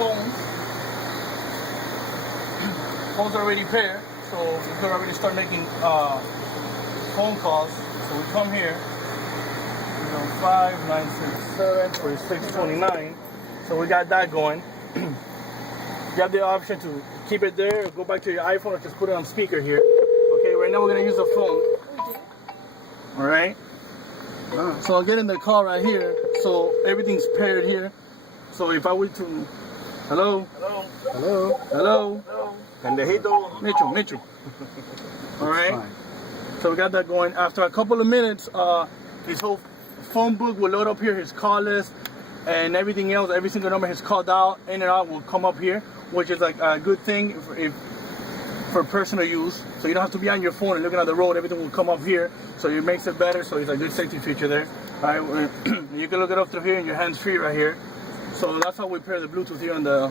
phones. Phones are already paired, so we could already start making phone calls. So we come here, 305 967 4629. So we got that going. You have the option to keep it there, or go back to your iPhone, or just put it on speaker here. Okay, right now we're gonna use the phone. All right. So I'll get in the car right here. So everything's paired here. So if I were to, hello, hello, hello, hello, Pendejito. Mitchell. All right. So we got that going. After a couple of minutes, his whole phone book will load up here, his call list, and everything else. Every single number he's called out, in and out, will come up here, which is like a good thing for personal use. So you don't have to be on your phone and looking at the road. Everything will come up here, so it makes it better. So it's a good safety feature there. All right. You can look it up through here, and your hands free right here. So that's how we pair the Bluetooth here on the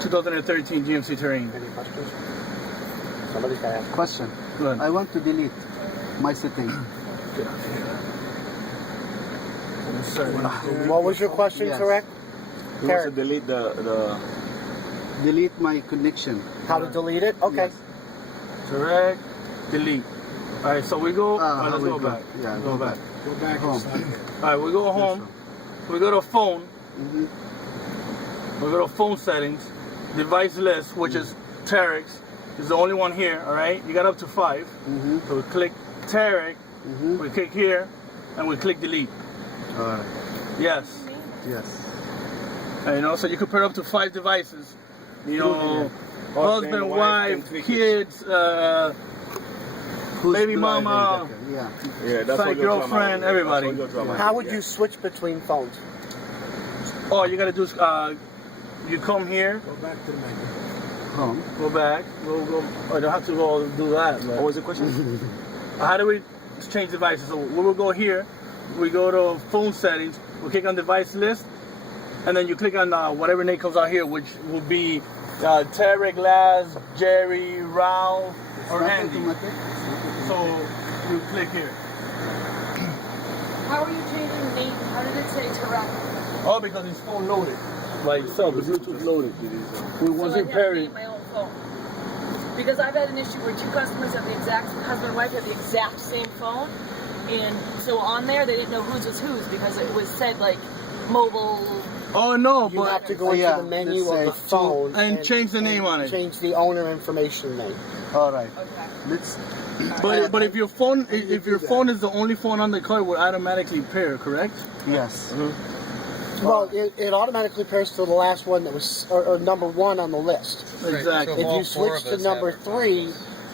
2013 GMC Terrain. Any questions? Somebody's got to ask. Question. Go ahead. I want to delete my setting. What was your question, Yes. correct? He wants to delete the Delete my connection. How to delete it? Okay. Correct. Delete. All right. So we go. Let's go back. Yeah, Go back. Go back home. All right. We go home. We go to phone. We go to phone settings. Device list, which is Terex, is the only one here. All right. You got up to 5. So we click Terex. We click here, and we click delete. Alright. Yes. Yes. So you could pair up to 5 devices. Husband, Husband, wife, wife, and kids, Who's baby driving mama, that? Yeah. yeah, that's side what you're talking girlfriend, about. everybody. That's what you're talking about. How would you switch between phones? All you gotta do is you come here, Go back to the menu. Home. go back, go. I don't have to go do that. What was the question? How do we change devices? So we will go here. We go to phone settings. We click on device list, and then you click on whatever name comes out here, which will be Terry, Glass, Jerry, Ralph, or Andy. So you click here. How are you changing the name? How did it say Terrac? Oh, because it's phone loaded. Like so, the Bluetooth loaded. We wasn't pairing. My own phone. Because I've had an issue where 2 customers have the exact, husband and wife have the exact same phone, and so on there they didn't know whose was whose because it was said like mobile. Oh no, You have but to go into the menu let's of the say phone and change the name on it. Change the owner information name. Alright. Okay. Let's. But if your phone phone is the only phone on the car, it will automatically pair, correct? Yes. Well, it automatically pairs to the last one that was, or number 1 on the list. Exactly. If you switch to number 3,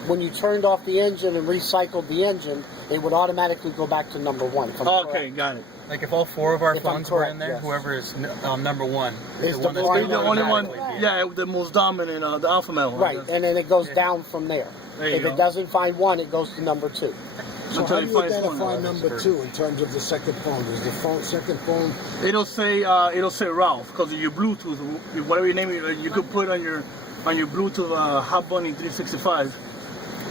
when you turned off the engine and recycled the engine, it would automatically go back to number 1. if I'm Okay, correct. got it. Like if all 4 of our If I'm phones were correct, in there, yes. whoever is number 1 Is is the the one that's one- going The to only one, automatically be. yeah, the most dominant, the alpha male. Right, and then it goes down from there. There you If go. it doesn't find 1, it goes to number 2. So Until how it do you finds identify one. number two in terms of the second phone? Is the second phone? It'll say Ralph because of your Bluetooth, whatever your name is, you could put on your Bluetooth Hot Bunny 365,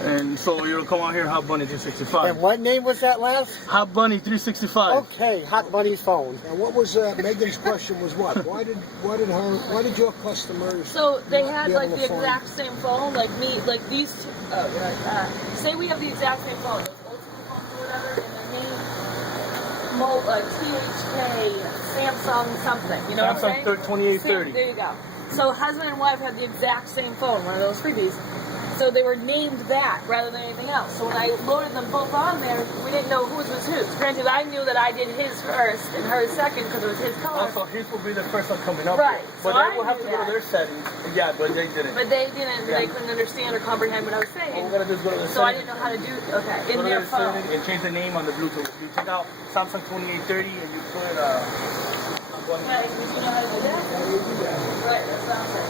and so it'll come out here Hot Bunny 365. And what name was that last? Hot Bunny 365. Okay, Hot Bunny's phone. And what was Megan's question was what? Why did your customers? So they not had be like able the to find- exact same phone, like me, like these 2. Say we have the exact same phone, those old school phones or whatever, and they're named THK, Samsung something. You know what I'm Samsung saying? 2830. There you go. So husband and wife had the exact same phone, one of those freebies. So they were named that rather than anything else. So when I loaded them both on there, we didn't know whose was whose. Granted, I knew that I did his first and hers second because it was his color. Also, his will be the first one coming up. Right, But so they I will have to knew go to that. their settings. Yeah, but they didn't. But they didn't, Yeah. they couldn't understand or comprehend what I was All saying. we're gonna do is go to the So I settings. didn't know how to do, Go in to their the phone. settings and change the name on the Bluetooth. You take out Samsung 2830 and you put Yeah, because you know how to do that? Right, that sounds like.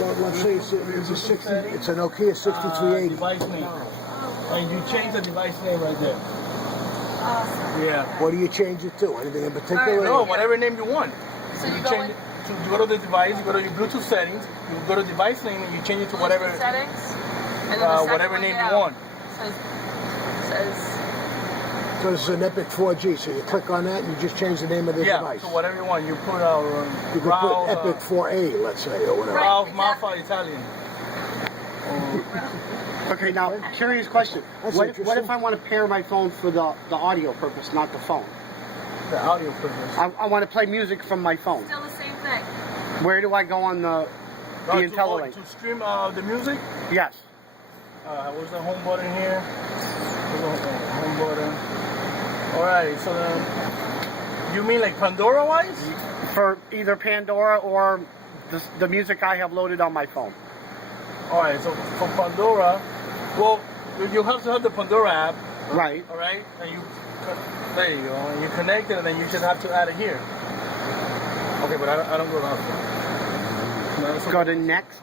Well, let's say it's a 60. It's a Nokia 6380. Device name. And you change the device name right there. Yeah. What do you change it to? Anything in particular? No, whatever name you want. So you You go change in it to, you go to the device, you go to your Bluetooth settings, you go to device name and you change it to whatever Bluetooth settings, and then the second whatever one name down you want. says So this is an Epic 4G. So you click on that and you just change the name of the Yeah, device. so whatever you want. You put You could Ralph, put Epic 4A, let's say, or whatever. Ralph Exactly. Maffa Italian. Okay, now, curious question. That's What if interesting. I want to pair my phone for the audio purpose, not the phone? The audio purpose. I want to play music from my phone. Still the same thing. Where do I go on the IntelliLink? To stream the music. Yes. Where's the home button here? Where's the home button? Alright, so then, you mean like Pandora wise? For either Pandora or the music I have loaded on my phone. Alright, so for Pandora, well, you have to have the Pandora app, Right. alright? And there you go, and you connect it and then you just have to add it here. Okay, but I don't go that far. No, so- Go to next,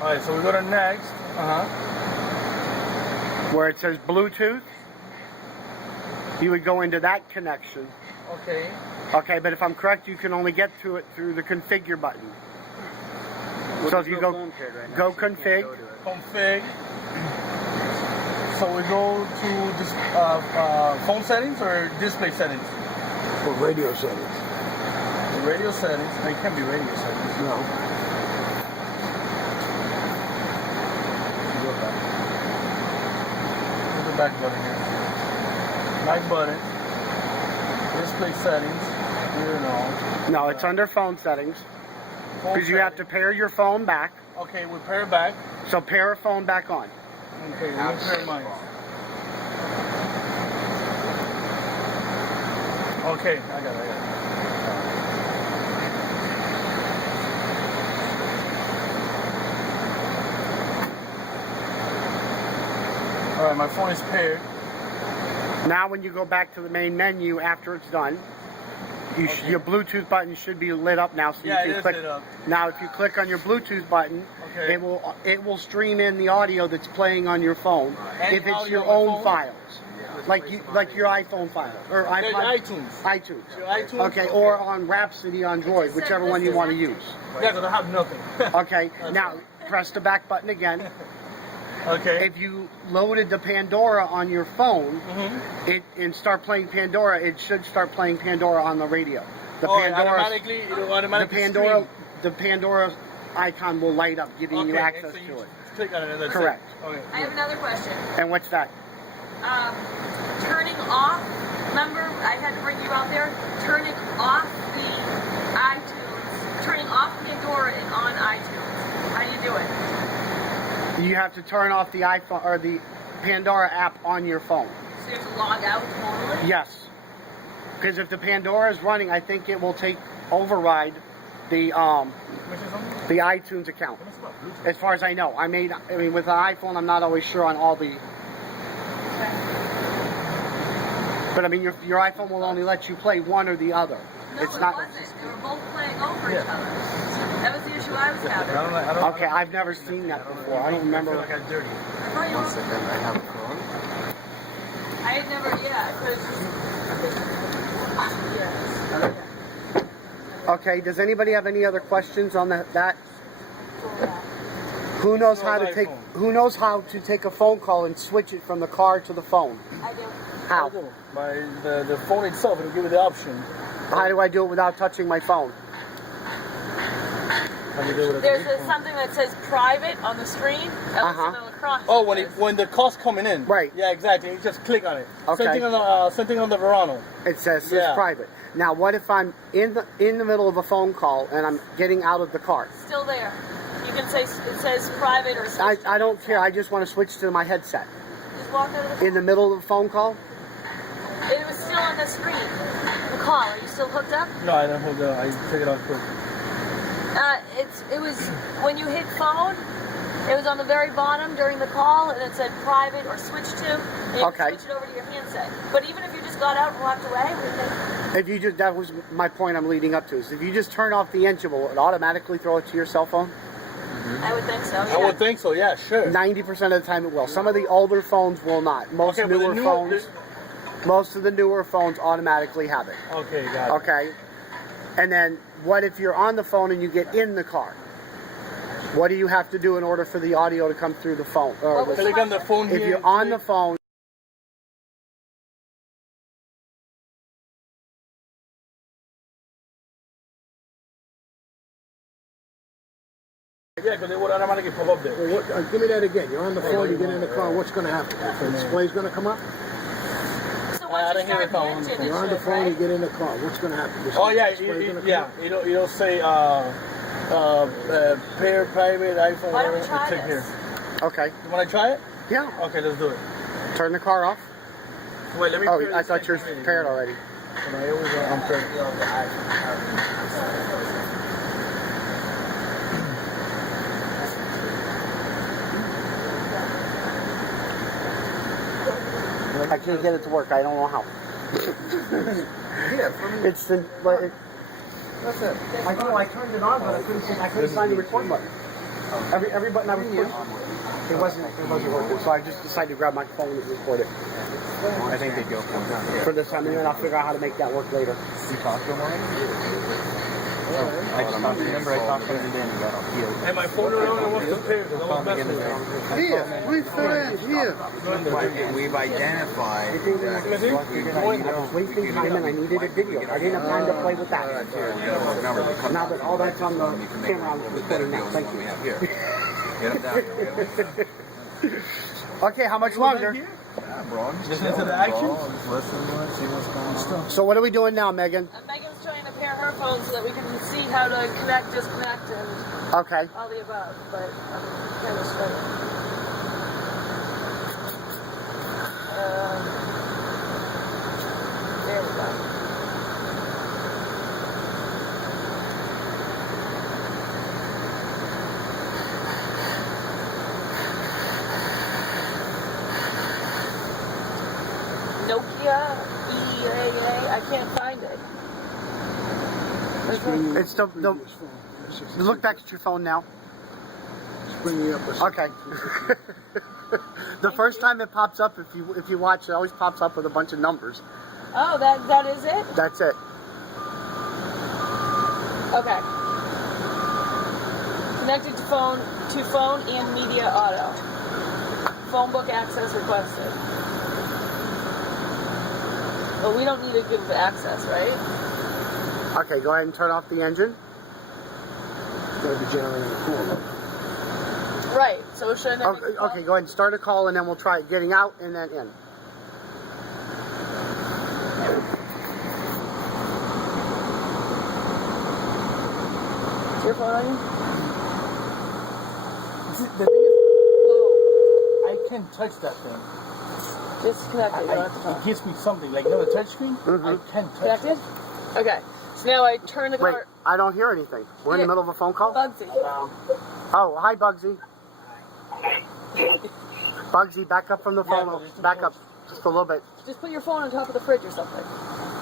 Alright, so we go to next. where it says Bluetooth. You would go into that connection. Okay. Okay, but if I'm correct, you can only get to it through the configure button. So if you go config, Config. So we go to this phone settings or display settings? For radio settings. The radio settings. It can't be radio settings. No. Go back. Hit the back button here. Back button. Display settings. Here no, it's under phone settings Phone because you have to settings. pair your phone back. Okay, we pair back. So pair a phone back on. Okay, let me pair mine. Okay, I got it. Alright, my phone is paired. Now when you go back to the main menu after it's done, your Bluetooth button should be lit up now, so Yeah, you it can is click. lit up. Now if you click on your Bluetooth button, Okay. it will stream in the audio that's playing on your phone Any if it's audio your on my own phone? files, like your iPhone files or There's iPod, iTunes. iTunes. Your iTunes? Okay, or on Rhapsody on Droid, whichever one you want to use. Yeah, because I have nothing. Okay, now press the back button again. Okay. If you loaded the Pandora on your phone, Mm-hmm. and start playing Pandora, it should start playing Pandora on the radio. The Oh, Pandora, it'll the automatically Pandora, stream. the Pandora icon will light up, giving you Okay, access so you to it. just click on it and that's Correct. it. Okay. I have another question. And what's that? Turning off. Remember, I had to bring you out there. Turning off the iTunes. Turning off Pandora and on iTunes. How do you do it? You have to turn off the iPhone or the Pandora app on your phone. So you have to log out totally. Yes, because if the Pandora is running, I think it will override the iTunes account. As far as I know, I mean, with an iPhone, I'm not always sure on all the. But I mean, your iPhone will only let you play one or the other. No, It's it not. wasn't. They were both playing over each other. That was the issue I was having. I don't Okay, I've never seen that before. I don't I remember. feel like I'm dirty. I thought you One were- second, I have a call. I had never, yeah, because Okay, does anybody have any other questions on that? Who knows how to take? Who knows how to take a phone call and switch it from the car to the phone? I do. How? By the phone itself, it'll give you the option. How do I do it without touching my phone? How do you do it? There's something that says private on the screen. That was Uh-huh. the lacrosse. Oh, when the call's coming in. Right. Yeah, exactly. You just click on it. Okay. Same thing on the Verano. It says Yeah. private. Now, what if I'm in the middle of a phone call and I'm getting out of the car? Still there. You can say it says private or switch. I don't care. I just want to switch to my headset. Just walk out of the In the middle of the phone call? It was still on the screen. The call. Are you still hooked up? No, I don't hold on. I take it off quick. It was when you hit phone. It was on the very bottom during the call, and it said private or switch to. And you Okay. can switch it over to your handset. But even if you just got out and walked away, That was my point I'm leading up to. Is if you just turn off the engine, will it automatically throw it to your cell phone? I would think so. Yeah. I would think so. Yeah, sure. 90% of the time it will. Some of the older phones will not. Most Okay, but the newer newer- phones, most of the newer phones automatically have it. Okay, got it. Okay. And then what if you're on the phone and you get in the car? What do you have to do in order for the audio to come through the phone? Or What was the- Click on the phone here. if you're on the phone Yeah, because they would automatically pop up there. Well, give me that again. You're on the phone, you get in the car, what's going to happen? The display's going to come up? So once you start the engine, You're on the phone, you get in the car, what's going to happen? Oh yeah, Display's gonna come yeah. up? It'll say pair private iPhone. Why don't we whatever, try click this? here. Okay. You want to try it? Yeah. Okay, let's do it. Turn the car off. Wait, let me. Oh, pair I this thought thing yours was paired already. No, here we go. I'm paired. I can't get it to work. I don't know how. It's the. But it, That's it. I know. I turned it on, but I couldn't find the record button. Every button I was pushing, it wasn't working. So I just decided to grab my phone and record it. I think they go For this time, and then I'll figure out how to make that work later. You talked to him already? I just talked to him. Remember, I talked to him today and he got all healed. And my phone no longer wants to pair. I was messing with it. Here, we fit in, here. We've identified that. I was wasting time and I needed a video. I didn't have time to play with that. Now that all that's on the camera, I'm recording now. Thank you. Get him down here. Okay, how much longer? Yeah, bro. Listen to the action? Just listen to it, see what's going on. So what are we doing now, Megan? Megan's trying to pair her phone so that we can see how to connect, disconnect, and Okay. all the above. But I'm kind of struggling. There we go. Nokia EAA. I can't find it. It's the look back at your phone now. Bring me up a Okay. The first time it pops up, if you watch, it always pops up with a bunch of numbers. Oh, that is it? That's it. Okay. Connected to phone and media auto. Phone book access requested. But we don't need to give access, right? Okay, go ahead and turn off the engine. It's got to be generating a call. Right. So shouldn't it Okay, okay, go ahead and start a call, and then we'll try getting out and then in. Is your phone on you? The thing is, Whoa. I can't touch that thing. Disconnected. You don't have to It talk. gives me something like, you know, the touch screen. I can't touch Connected? it. Okay. So now I turn the Wait, car. I don't hear anything. We're in the middle of a phone call? Bugsy. Oh, hi, Bugsy. Bugsy, back up from the phone. Back up just a little bit. Just put your phone on top of the fridge or something.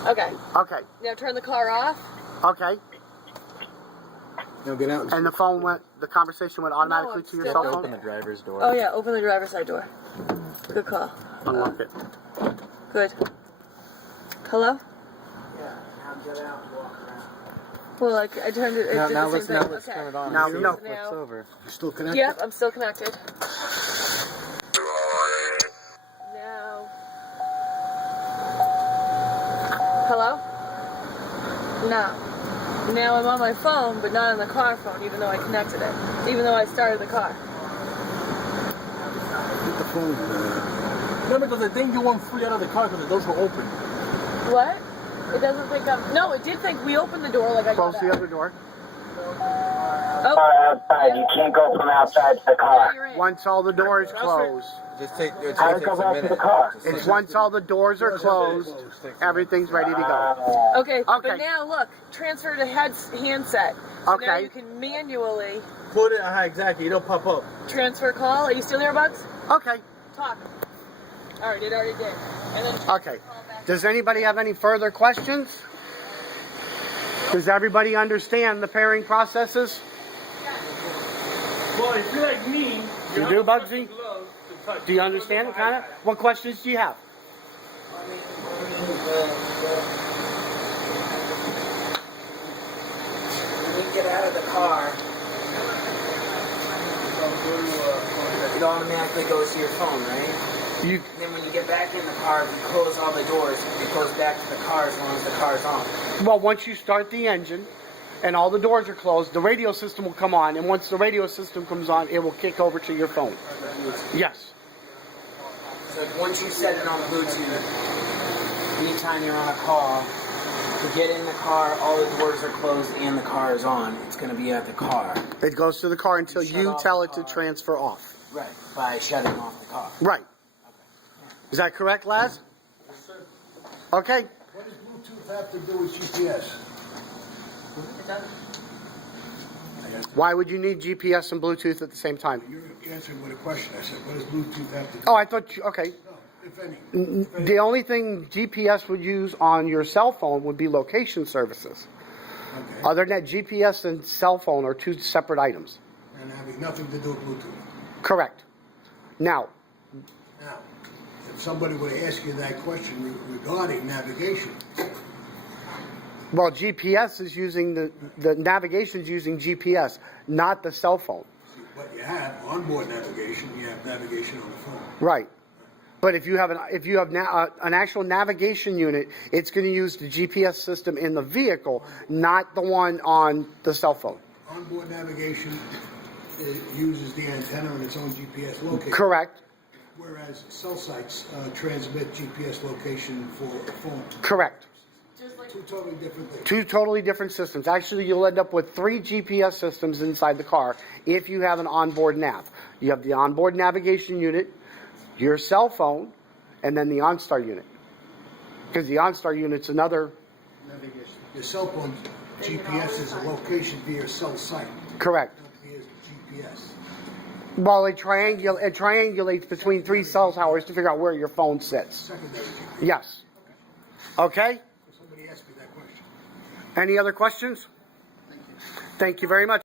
Okay. Okay, Now turn the car off. okay. Now get out. And the phone went, the conversation went automatically to your still cell Open phone? the driver's door. Oh yeah, open the driver's side door. Good call. Unlock it. Good. Hello? Well, like I turned it. It did the same thing. Okay. turn it on. Now See we if know. it flips over. You still connected? Yep, I'm still connected. Now. Hello? No. Now I'm on my phone, but not on the car phone, even though I connected it. Even though I started the car. Put the phone No, because the thing you won't fully out of the car because the doors were open. What? It doesn't think I'm. No, it did think we opened the door like I Close got the out. other door. Oh. Outside. You can't go from outside the Now car. you're in. Once all the doors close. Just take, it How to takes go a back to minute. the car? It's once all the doors are closed, everything's ready to go. Okay, Okay. but now look, transfer to handset. So now Okay. you can manually Put it, exactly. It'll pop up. transfer call. Are you still there, Bugs? Okay, Talk. All right, it already did. And then okay. Does anybody have any further questions? Does everybody understand the pairing processes? Well, if you're like me, You have do, to touch Bugsy? the gloves to touch. Do you understand it, kind of? What questions do you have? When you get out of the car, it automatically goes to your phone, right? You And then when you get back in the car, if you close all the doors, it goes back to the car as long as the car's on. well, once you start the engine, and all the doors are closed, the radio system will come on, and once the radio system comes on, it will kick over to your phone. Yes. So once you set it on Bluetooth, anytime you're on a call, to get in the car, all the doors are closed and the car is on. It's going to be at the car. It goes to the car until Shut you off tell the it to car. transfer off. Right. By shutting off the car. Right. Is that correct, Laz? Okay. What does Bluetooth have to do with GPS? Why would you need GPS and Bluetooth at the same time? You're answering with a question. I said, what does Bluetooth have to do? Oh, I thought you, okay. No, if any. If any. The only thing GPS would use on your cell phone would be location services. Okay. Other than that, GPS and cell phone are two separate items. And having nothing to do with Bluetooth. Correct. Now, Now, if somebody were to ask you that question regarding navigation, well, GPS is using the navigation's using GPS, not the cell phone. what you have, onboard navigation, you have navigation on the phone. Right. But if you have an actual navigation unit, it's going to use the GPS system in the vehicle, not the one on the cell phone. Onboard navigation uses the antenna on its own GPS locator. Correct. Whereas cell sites transmit GPS location for a phone. Correct. Two totally different things. Two totally different systems. Actually, you'll end up with 3 GPS systems inside the car if you have an onboard nav. You have the onboard navigation unit, your cell phone, and then the OnStar unit. Because the OnStar unit's another... Navigation. Your cell phone GPS is a location via cell site, Correct. not via GPS. Well, it triangulates between 3 cell towers to figure out where your phone sits. Secondary GPS. Yes. Okay? Somebody asked me that question. Any other questions? Thank you very much.